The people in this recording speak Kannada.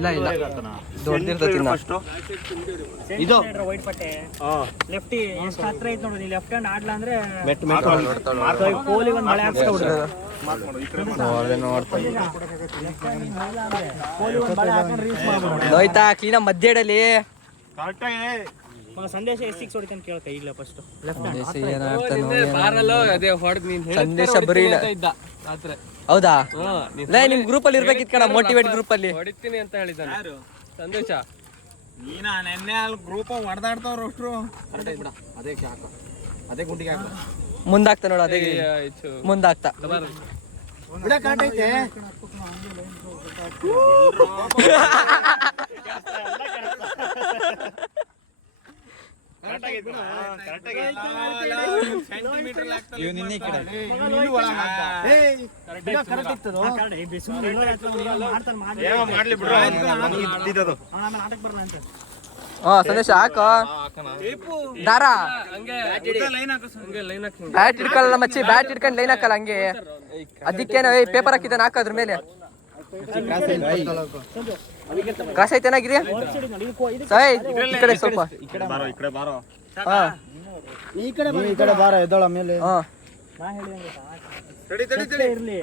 ಇಲ್ಲ ಇಲ್ಲ ದೊಡ್ಡದಿರ್ತೈತಿ ಇದು ವೈಟ್ ಪಟ್ಟೆ ಲೆಫ್ಟ್ ಎಷ್ಟು ಹತ್ರ ಐತೆ ನೋಡಿ. ಲೆಫ್ಟ್ ಹ್ಯಾಂಡ್ ಆಡ್ಲಾ ಅಂದ್ರೆ ಕೋಲಿಗೆ ಒಂದು ಮಳೆ ಹಾಕ್ಸ್ಕೊಬಿಡ್ರಿ. ನೋಯ್ತಾ ಕ್ಲೀನ ಮಧ್ಯ ಇಡಲಿ. ಸಂದೇಶ ಎಷ್ಟು ಹೊಡಿತಾನೆ ಕೇಳ ಕೈ ಇಲ್ಲ ಫಸ್ಟ್ ಸಂದೇಶ ಬರೀ ಹೌದಾ? ನಿಮ್ ಗ್ರೂಪ್ ಅಲ್ಲಿ ಇರ್ಬೇಕಿತ್ ಕಣ, ಮೋಟಿವೇಟ್ ಗ್ರೂಪ್ ಅಲ್ಲಿ ಹೊಡಿತೀನಿ ಅಂತ ಹೇಳಿದ್ದಾನೆ ಸಂದೇಶ. ನೀನ ನೆನ್ನೆ ಅಲ್ಲಿ ಗ್ರೂಪ್ ಹೊಡೆದಾಡ್ತಾವ್ರು ಅಷ್ಟ್ರು. ಅದೇ ಗುಂಡಿಗೆ ಹಾಕ ಮುಂದಾಗ್ತಾ ನೋಡು, ಅದೇ ಮುಂದಾಗ್ತಾ ಸಂದೇಶ ಹಾಕ ದಾರ ಬ್ಯಾಟ್ ಹಿಡ್ಕೊಳ್ಳಲ್ಲ ಮಚ್ಚಿ, ಬ್ಯಾಟ್ ಹಿಡ್ಕೊಂಡು ಲೈನ್ ಹಾಕಲ್ಲ ಹಂಗೆ. ಅದಕ್ಕೇನ ಪೇಪರ್ ಹಾಕಿದ್ದಾನೆ ಹಾಕೋದ್ರ ಮೇಲೆ ಕಾಸ ಐತೆ ಏನಾಗಿದೆ ಸಾಯ್ ಈ ಕಡೆ ಸ್ವಲ್ಪ ಈ ಕಡೆ ಬಾರ ಎದ್ದಳ ಮೇಲೆ. ಇರ್ಲಿ